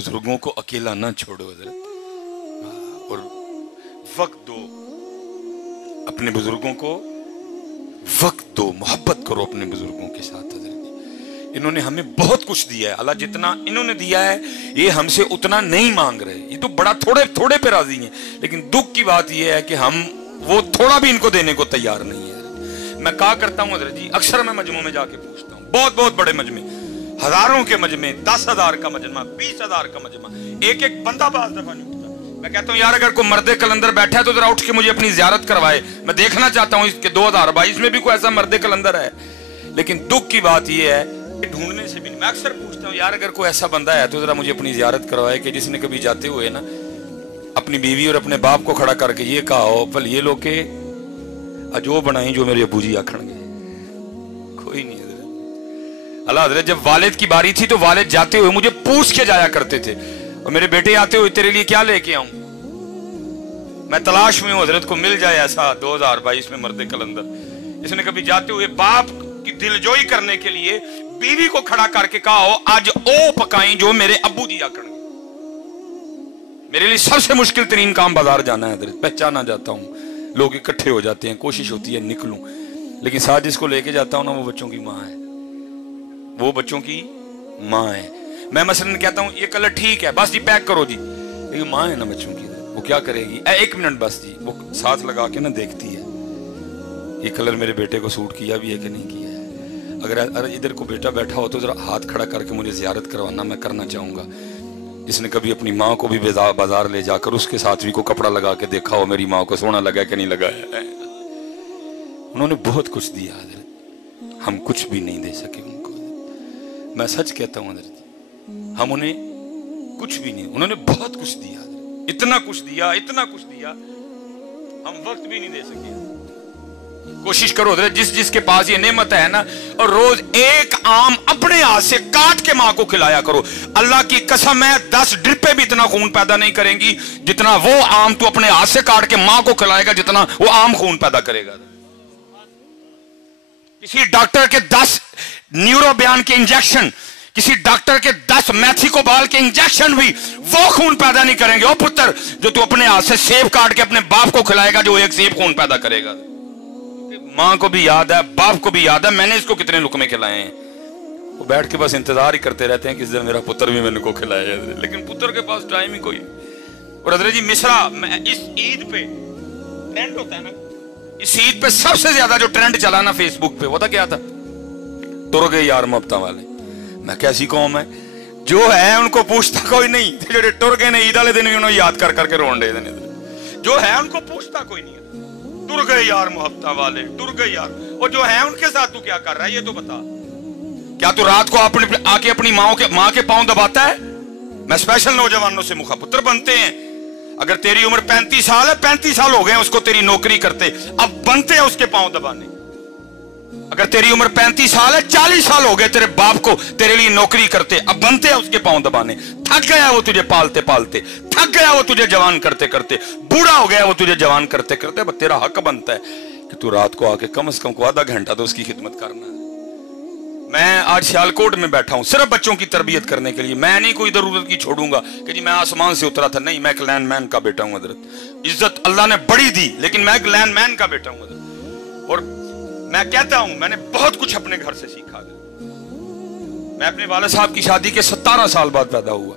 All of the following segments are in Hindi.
बुजुर्गों को अकेला ना छोड़ो हजरत, और वक्त दो अपने बुजुर्गों को, वक्त दो, मोहब्बत करो अपने बुजुर्गों के साथ। हजरत इन्होंने हमें बहुत कुछ दिया है, अल्लाह जितना इन्होंने दिया है ये हमसे उतना नहीं मांग रहे। ये तो बड़ा थोड़े थोड़े पे राजी हैं, लेकिन दुख की बात ये है कि हम वो थोड़ा भी इनको देने को तैयार नहीं है। मैं कहा करता हूँ हजरत जी, अक्सर मैं मजमू में जाके पूछता हूँ, बहुत बहुत बड़े मजमे, हजारों के मजमे, 10,000 का मजमा, 20,000 का मजमा, एक एक बंदा बाज दफा नहीं उठता। मैं कहता हूँ यार अगर कोई मर्दे कलंदर बैठा है तो जरा उठ के मुझे अपनी जियारत करवाए, मैं देखना चाहता हूँ इसके 2022 में भी कोई ऐसा मर्दे कलंदर है। लेकिन दुख की बात यह है ढूंढने से भी नहीं। मैं अक्सर पूछता हूँ यार अगर कोई ऐसा बंदा है तो जरा मुझे अपनी जियारत करवाए कि जिसने कभी जाते हुए ना अपनी बीवी और अपने बाप को खड़ा करके ये कहा हो पल ये लोग के अजो बनाई जो मेरे अबू जी आखणगे। कोई नहीं हजरत। अल्लाह हजरत जब वालिद की बारी थी तो वालिद जाते हुए मुझे पूछ के जाया करते थे, और मेरे बेटे आते हुए तेरे लिए क्या लेके आऊं। मैं तलाश में हूं हजरत को मिल जाए ऐसा 2022 में मर्दे कलंदर इसने कभी जाते हुए बाप की दिलजोई करने के लिए बीवी को खड़ा करके कहा हो आज ओ पकाई जो मेरे अब्बू जी आखणगे। मेरे लिए सबसे मुश्किल तरीन काम बाजार जाना है हजरत। पहचाना जाता हूं, लोग इकट्ठे हो जाते हैं, कोशिश होती है निकलूं, लेकिन साथ जिसको लेके जाता हूं ना वो बच्चों की माँ है, वो बच्चों की माँ है। मैं मसलन कहता हूं ये कलर ठीक है बस जी पैक करो जी, लेकिन माँ है ना बच्चों की, वो क्या करेगी, एक मिनट बस जी, वो साथ लगा के ना देखती है ये कलर मेरे बेटे को सूट किया भी है कि नहीं किया है। अगर इधर को बेटा बैठा हो तो जरा हाथ खड़ा करके मुझे जियारत करवाना, मैं करना चाहूंगा। जिसने कभी अपनी माँ को भी बाजार ले जाकर उसके साथ भी को कपड़ा लगा के देखा हो मेरी माँ को सोना लगा कि नहीं लगाया। उन्होंने बहुत कुछ दिया हजरत, हम कुछ भी नहीं दे सके उनको। मैं सच कहता हूँ हजरत, हम उन्हें कुछ भी नहीं, उन्होंने बहुत कुछ दिया, इतना कुछ दिया, इतना कुछ दिया, हम वक्त भी नहीं दे सके। कोशिश करो हजरत जिस जिसके पास ये नेमत है ना, और रोज एक आम अपने हाथ से काट के मां को खिलाया करो। अल्लाह की कसम है 10 ड्रिपें भी इतना खून पैदा नहीं करेंगी जितना वो आम तू अपने हाथ से काट के मां को खिलाएगा, जितना वो आम खून पैदा करेगा। किसी डॉक्टर के 10 न्यूरो बयान के इंजेक्शन, किसी डॉक्टर के 10 मैथिकोबाल के इंजेक्शन भी वो खून पैदा नहीं करेंगे ओ पुत्र जो तू अपने हाथ से सेब काट के अपने बाप को खिलाएगा, जो एक सेब खून पैदा करेगा। मां को भी याद है, बाप को भी याद है मैंने इसको कितने लुकमे खिलाए हैं। वो बैठ के बस इंतजार ही करते रहते हैं कि इस दिन मेरा पुत्र भी मैंने को खिलाया, लेकिन पुत्र के पास टाइम ही कोई। और हजरत जी मिश्रा, मैं इस ईद पे ट्रेंड होता है ना, इस ईद पे सबसे ज्यादा जो ट्रेंड चला ना फेसबुक पे, वो था क्या था, तुर गए यार मोहब्बत वाले। मैं कैसी कौम है जो है उनको पूछता कोई नहीं, जो टुर गए ने ईद वाले दिन भी उन्होंने याद कर करके रोन दे देने, जो है उनको पूछता कोई नहीं है। टुर गए यार मोहब्बत वाले, टुर गए यार। और जो है उनके साथ तू क्या कर रहा है ये तो बता। क्या तू रात को आके अपनी माँ के पांव दबाता है? मैं स्पेशल नौजवानों से मुखापुत्र बनते हैं। अगर तेरी उम्र 35 साल है, 35 साल हो गए उसको तेरी नौकरी करते, अब बनते हैं उसके पांव दबाने। अगर तेरी उम्र 35 साल है, 40 साल हो गए तेरे बाप को तेरे लिए नौकरी करते, अब बनते हैं उसके पांव दबाने। थक गया वो तुझे पालते पालते, थक गया वो तुझे जवान करते करते, बूढ़ा हो गया वो तुझे जवान करते करते। अब तेरा हक बनता है कि तू रात को आके कम से कम को आधा घंटा तो उसकी खिदमत करना है। मैं आज सियालकोट में बैठा हूं सिर्फ बच्चों की तरबियत करने के लिए। मैं नहीं कोई जरूरत की छोड़ूंगा कि जी मैं आसमान से उतरा था, नहीं, मैं एक लैंडमैन का बेटा हूं हजरत। इज्जत अल्लाह ने बड़ी दी, लेकिन मैं एक लैंडमैन का बेटा हूं हजरत। और मैं कहता हूं मैंने बहुत कुछ अपने घर से सीखा। मैं अपने वाले साहब की शादी के 17 साल बाद पैदा हुआ।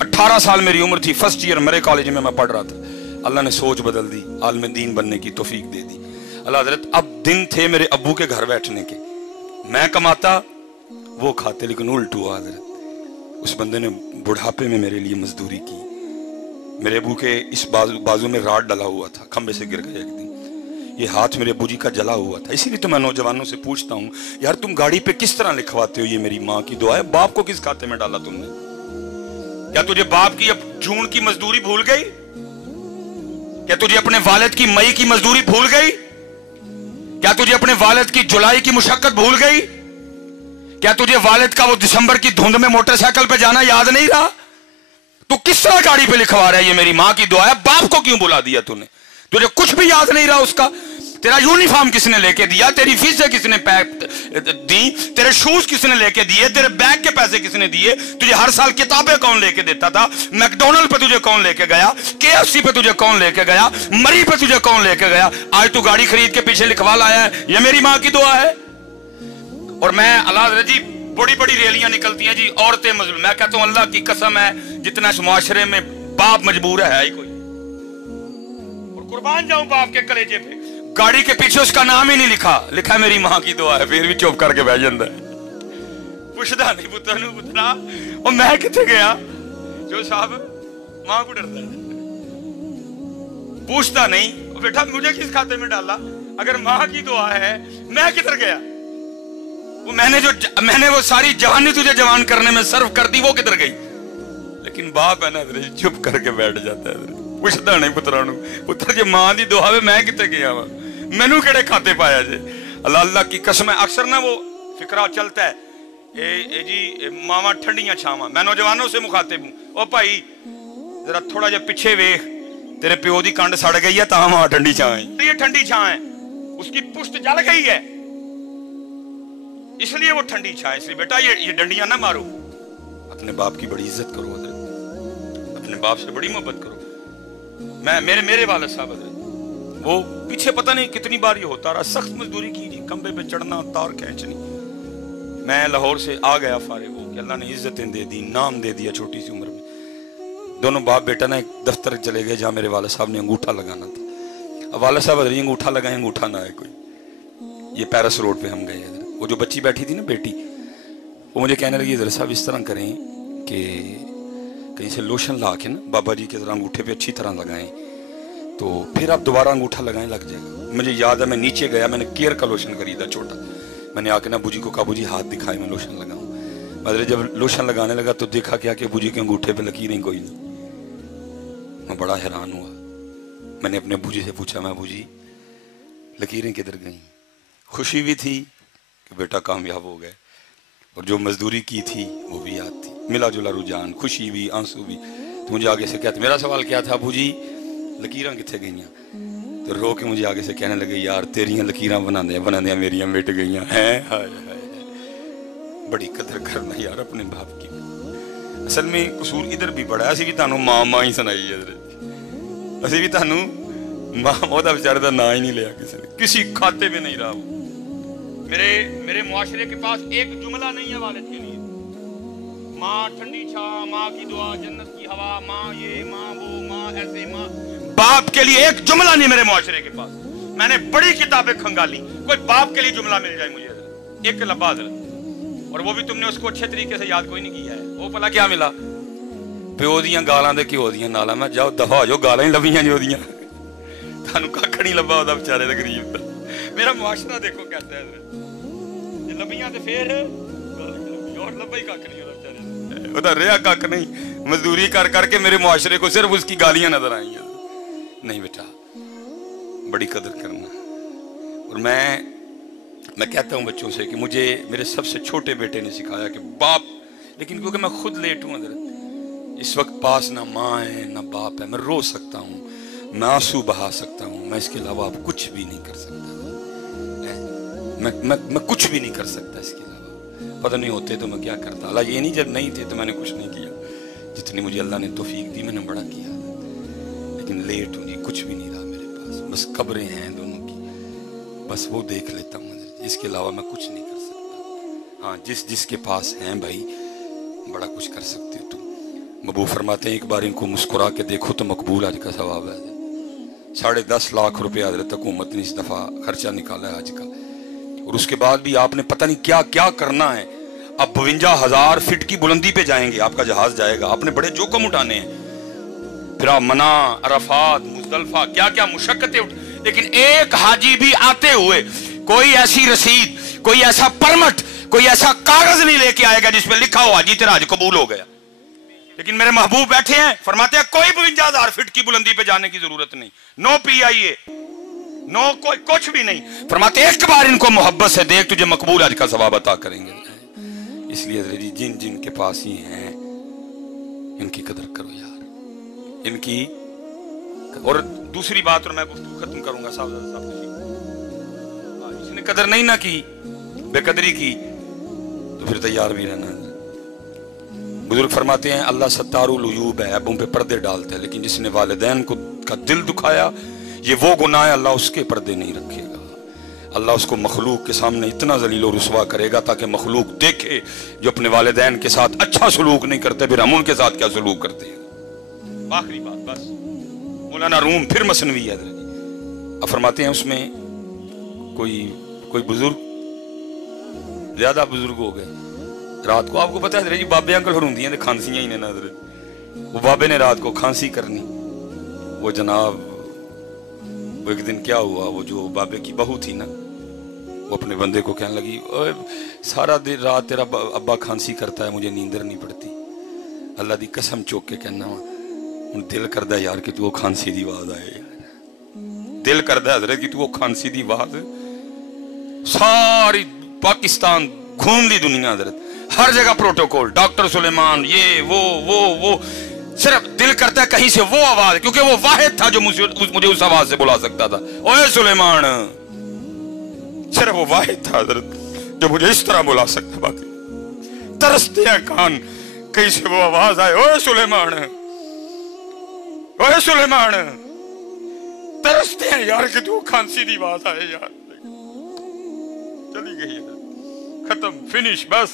18 साल मेरी उम्र थी, फर्स्ट ईयर मेरे कॉलेज में मैं पढ़ रहा था। अल्लाह ने सोच बदल दी, आलिम दीन बनने की तौफीक दे दी अल्लाह हजरत। अब दिन थे मेरे अब्बू के घर बैठने के, मैं कमाता वो खाते, लेकिन उल्ट हुआ हजरत। उस बंदे ने बुढ़ापे में मेरे लिए मजदूरी की। मेरे अब्बू के इस बाजू में राड डला हुआ था, खंबे से गिर गया एक दिन। ये हाथ मेरे अब्बू जी का जला हुआ था। इसीलिए तो मैं नौजवानों से पूछता हूं यार तुम गाड़ी पे किस तरह लिखवाते हो ये मेरी माँ की दुआ है, बाप को किस खाते में डाला तुमने? क्या तुझे बाप की अब जून की मजदूरी भूल गई? क्या तुझे अपने वालिद की मई की मजदूरी भूल गई? क्या तुझे अपने वालिद की जुलाई की मुशक्कत भूल गई? क्या तुझे वालिद का वो दिसंबर की धुंध में मोटरसाइकिल पे जाना याद नहीं रहा? तू किस तरह गाड़ी पे लिखवा रहा है ये मेरी माँ की दुआ है, बाप को क्यों बुला दिया तूने? तुझे कुछ भी याद नहीं रहा उसका? तेरा यूनिफॉर्म किसने लेके दिया, तेरी फीसें किसने दी, तेरे शूज किसने लेके दिए, तेरे बैग के पैसे किसने दिए, तुझे हर साल किताबें कौन लेके देता था, मैकडोनल्ड पे तुझे कौन लेके गया, KFC पे तुझे कौन लेके गया, मरी पे तुझे कौन लेके गया। आज तू गाड़ी खरीद के पीछे लिखवा लाया है ये मेरी मां की दुआ है। और मैं अल्लाह जी बड़ी बड़ी रैलियां निकलती हैं जी, औरतें मजलूम। मैं कहता हूं अल्लाह की कसम है, जितना इस मुआशरे में बाप मजबूर है ही कोई, और कुर्बान जाऊं बाप के कलेजे पे। गाड़ी के पीछे उसका नाम ही नहीं लिखा, लिखा मेरी मां की दुआ है, फिर भी चुप करके बैठ जाता है, पुछदा नहीं पुत्र नूं पुत्रा और मैं किथे गया। जो साहब मां को डरता है, पूछता नहीं बेटा मुझे किस खाते में डाला, अगर मां की दुआ है मैं किधर गया। वो मैंने वो सारी जवानी तुझे जवान करने में सर्व कर दी, वो किधर गई। लेकिन बाप है ना चुप करके बैठ जाता है, पुछदा नहीं पुत्रा नूं पुत्र जे मां दी दुआ है मैं किथे गया वा, मैनू केड़े खाते पाया जे। अल्लाह अल्लाह की कसम है, अक्सर ना वो फिक्रा चलता है ये जी मावा ठंडियां छावां। मैं नौजवानों से मुखातिब हूं, ओ भाई जरा थोड़ा जा पीछे वेख, तेरे प्यो दी कंड सड़ गई है तां मां ठंडी छां है, ये ठंडी छां है, उसकी पुष्ट जल गई है इसलिए वो ठंडी छां है। इसलिए बेटा ये डंडियां ना मारो, अपने बाप की बड़ी इज्जत करो, अपने बाप से बड़ी मोहब्बत करो। मेरे वालिद साहब वो पीछे पता नहीं कितनी बार ये होता रहा, सख्त मजदूरी की जी, खंबे पे चढ़ना, तार खींचनी। मैं लाहौर से आ गया फारिग हो, अल्लाह ने इज्जतें दे दी, नाम दे दिया छोटी सी उम्र में। दोनों बाप बेटा ना एक दफ्तर चले गए जहाँ मेरे वालिद साहब ने अंगूठा लगाना था। अब वालिद साहब अंगूठा लगाए, अंगूठा ना आए कोई। ये पैरिस रोड पे हम गए, वो जो बच्ची बैठी थी ना बेटी, वो मुझे कहने लगी इधर साहब इस तरह करें कि कहीं से लोशन ला के ना बाबा जी के जरा अंगूठे पे अच्छी तरह लगाएं, तो फिर आप दोबारा अंगूठा लगाएं लग जाएगा। मुझे याद है मैं नीचे गया, मैंने केयर का लोशन खरीदा छोटा, मैंने आके ना बुजी को कहा बुजी हाथ दिखाए मैं लोशन लगाऊं। मतलब जब लोशन लगाने लगा तो देखा क्या कि बुजी के अंगूठे पे लकीरें कोई नहीं। मैं बड़ा हैरान हुआ, मैंने अपने बुजी से पूछा, मैं बुजी लकीरें किधर गई। खुशी भी थी कि बेटा कामयाब हो गए, और जो मजदूरी की थी वो भी याद थी, मिला जुला रुझान, खुशी भी आंसू भी। तो मुझे आगे से कहते, मेरा सवाल क्या था बुजी लकीरां किथे गई, तो रो के मुझे आगे से कहने लगे यार तेरियां लकीरां बनाने मेरियां मिट गई हैं। हाय बड़ी कदर करना यार अपने बाप की। असल में कसूर इधर भी बड़ा, असी भी तुहानू मां ही सुनाई है, असी भी तुहानू मां ओदा बेचारे दा नाम ही नहीं लिया, किसी खाते में नहीं रहा। मेरे मुआशरे के पास एक जुमला नहीं है वालिद के लिए, माँ ठंडी छां, माँ की दुआ, जन्नत की हवा, माँ ये माँ वो, माँ ऐसे, माँ। बाप के लिए एक जुमला नहीं मेरे मुआशरे के पास। मैंने बड़ी किताबें खंगाली, कोई बाप के लिए जुमला मिल जाए मुझे एक लबाद, और वो भी तुमने उसको अच्छे तरीके से याद कोई नहीं किया है। वो भला क्या मिला, प्यो दियां गालां दे घ्यो दियां नालां। मैं जाओ दफा हो जाओ, गालां ही लभियां जो दियां, थानू कख नहीं लभा ओदा बेचारे दा गरीब दा। मेरा मुआशरा देखो कैसा है, लभियां ते फिर और लभा ही कख नहीं ओदा बेचारे, ओदा रिया कख नहीं। मजदूरी कर करके मेरे मुआशरे को सिर्फ उसकी गालियां नजर आई हैं। नहीं बेटा बड़ी कदर करना। और मैं कहता हूं बच्चों से कि मुझे मेरे सबसे छोटे बेटे ने सिखाया कि बाप, लेकिन क्योंकि मैं खुद लेट हूं अंदर, इस वक्त पास ना माँ है ना बाप है, मैं रो सकता हूँ, मैं आंसू बहा सकता हूँ, मैं इसके अलावा आप कुछ भी नहीं कर सकता। मैं कुछ भी नहीं कर सकता इसके अलावा। पता नहीं होते तो मैं क्या करता। अल्लाह ये नहीं, जब नहीं थे तो मैंने कुछ नहीं किया, जितनी मुझे अल्लाह ने तौफीक दी मैंने बड़ा किया, लेकिन लेट हूँ जी, कुछ भी नहीं रहा मेरे पास, बस कब्रें हैं दोनों की, बस वो देख लेता हूँ, इसके अलावा मैं कुछ नहीं कर सकता। हाँ जिसके पास हैं भाई बड़ा कुछ कर सकते हो तुम। मबू फरमाते हैं एक बार इनको मुस्कुरा के देखो तो मकबूल आज का सवाब है। 10.5 लाख रुपए हजरत हुकूमत ने इस दफा खर्चा निकाला है आज का, और उसके बाद भी आपने पता नहीं क्या क्या करना है। अब 52,000 फीट की बुलंदी पे जाएंगे, आपका जहाज जाएगा, आपने बड़े जोखम उठाने हैं, फिर आप मना, अरफात, मुजदलफा, क्या क्या मुशक्कतें लेकिन एक हाजी भी आते हुए कोई ऐसी रसीद, कोई ऐसा परमिट, कोई ऐसा कागज नहीं लेके आएगा जिसमें लिखा हो हाजी तेरा हज कबूल हो गया। लेकिन मेरे महबूब बैठे हैं, फरमाते हैं कोई 52,000 फीट की बुलंदी पे जाने की जरूरत नहीं, नो PIA, नो कोई कुछ भी नहीं। फरमाते एक बार इनको मोहब्बत से देख, तुझे मकबूल हज का सवाब अता करेंगे। इसलिए जिन जिन के पास ही हैं इनकी कदर करो यार, इनकी। और दूसरी बात, और मैं गुफ्तगू खत्म करूंगा साहब, उसने कदर नहीं ना की, बेकदरी की, तो फिर तैयार भी रहना। बुजुर्ग फरमाते हैं अल्लाह सत्तारुल उयूब है, ऐबों पे पर्दे डालता है, लेकिन जिसने वालिदैन को का दिल दुखाया, ये वो गुनाह है, अल्लाह उसके पर्दे नहीं रखेगा। अल्लाह उसको मखलूक के सामने इतना जलील और रुसवा करेगा ताकि मखलूक देखे जो अपने वालिदैन के साथ अच्छा सलूक नहीं करते, फिर हम उनके साथ क्या सलूक करते हैं। आखिरी बात बस, मौलाना रूम फिर मसनवी है, अब फरमाते हैं उसमें कोई बुजुर्ग, ज्यादा बुजुर्ग हो गए, रात को आपको पता है जी बाबे अंकल होंदियां खांसियां ही ने नजर, वो बाबे ने रात को खांसी करनी, वो जनाब वो एक दिन क्या हुआ, वो जो बाबे की बहू थी ना, वो अपने बंदे को कहने लगी, सारा दिन रात तेरा अब्बा खांसी करता है, मुझे नींदर नहीं पड़ती, अल्लाह दी कसम चौक के कहना वा हुण दिल करदा यार कि तू वो खांसी दी आवाज आए, दिल करदा हजरत कि तू वो खांसी दी आवाज, सारी पाकिस्तान घूम ली दुनिया हजरत, हर जगह प्रोटोकॉल, डॉक्टर सुलेमान, ये वो सिर्फ दिल करता है कहीं से वो आवाज, क्योंकि वो वाहिद था जो मुझे उस आवाज से बुला सकता था, ओए सुलेमान, सिर्फ वो वाहिद था हजरत जो मुझे इस तरह बुला सकता, बाकी तरसते हैं कान कहीं से वो आवाज आए, ओए सुलेमान, ओए सुलेमान, तरसते हैं यार कि तू खांसी की आवाज आए यार, चली गई है, खत्म, फिनिश, बस।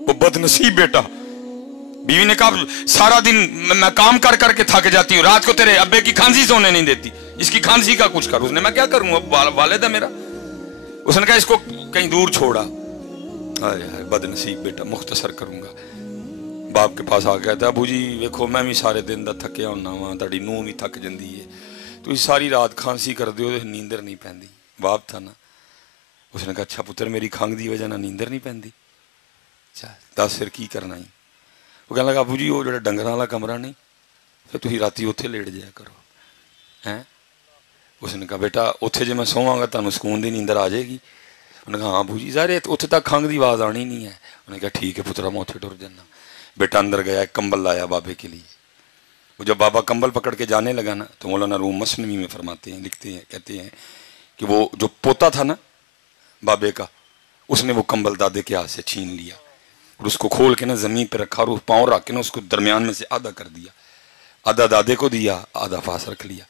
वो बदनसीब बेटा, बीवी ने कहा सारा दिन मैं काम कर करके थक जाती हूँ, रात को तेरे अब्बे की खांसी सोने नहीं देती, इसकी खांसी का कुछ कर। उसने, मैं क्या करूं, अब वालिद है मेरा। उसने कहा इसको कहीं दूर छोड़ा। बदनसीब बेटा, मुख्तसर करूंगा। बाप के पास आ गया था, अबू जी देखो मैं भी सारे दिन का थकिया होना वा, ताड़ी नूह भी थक जाती है, तुम सारी रात खांसी कर दो, नींदर नहीं पैंदी। बाप था ना, उसने कहा अच्छा पुत्र मेरी खंघ की वजह ना नींदर नहीं पैंदी, अच्छा दस फिर की करना ही। वो कहने लगा अबू जी वो जो डंगर वाला कमरा नहीं, फिर तुम राती उत्थे लेट जाया करो हैं। उसने कहा बेटा उत्थे जे मैं सोवांगा तुहानू सुकून दी नींदर आ जाएगी। उन्हें कहा हाँ अबू जी सारे उत्थे तक खंघ की आवाज़ आनी नहीं है। उन्हें कहा ठीक है पुत्रा मैं उत्थे टुर जाना। बेटा अंदर गया, एक कंबल लाया बाबे के लिए। वो जब बाबा कंबल पकड़ के जाने लगा ना, तो मौलाना रूम मसनवी में फरमाते हैं, लिखते हैं, कहते हैं कि वो जो पोता था ना बाबे का, उसने वो कंबल दादे के हाथ से छीन लिया और उसको खोल के ना जमीन पे रखा और पाँव रख के ना उसको दरमियान में से आधा कर दिया, आधा दादे को दिया, आधा पास रख लिया।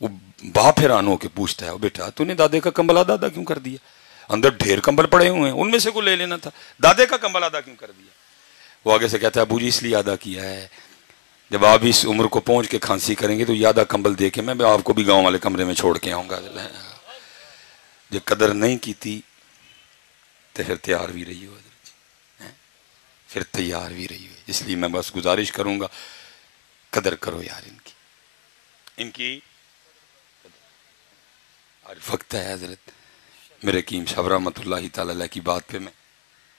वो बाप हैरान होके पूछता है बेटा तूने दादे का कंबल आधा आधा क्यों कर दिया, अंदर ढेर कंबल पड़े हुए हैं, उनमें से को ले लेना था, दादे का कंबल आधा क्यों कर दिया। वो आगे से कहता है अबू जी इसलिए आधा किया है, जब आप इस उम्र को पहुंच के खांसी करेंगे तो ये आधा कंबल दे के मैं आपको भी गाँव वाले कमरे में छोड़ के आऊँगा। जो कदर नहीं की थी तो फिर तैयार भी रही हो, फिर तैयार भी रही हो। इसलिए मैं बस गुजारिश करूंगा कदर करो यार इनकी। आज वक्त है हजरत मेरे कीम साहब रहमतुल्लाहि तआला अलैह की बात पे मैं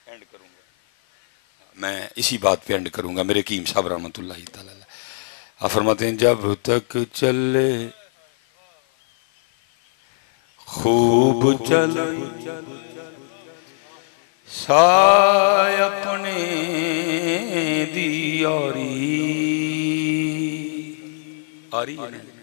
एंड करूंगा, मैं इसी बात पे एंड करूंगा। मेरे कीम साहब रहमतुल्लाहि तआला अलैह आप फरमाते हैं जब तक चले खूब चले साय अपने दी आ रही है।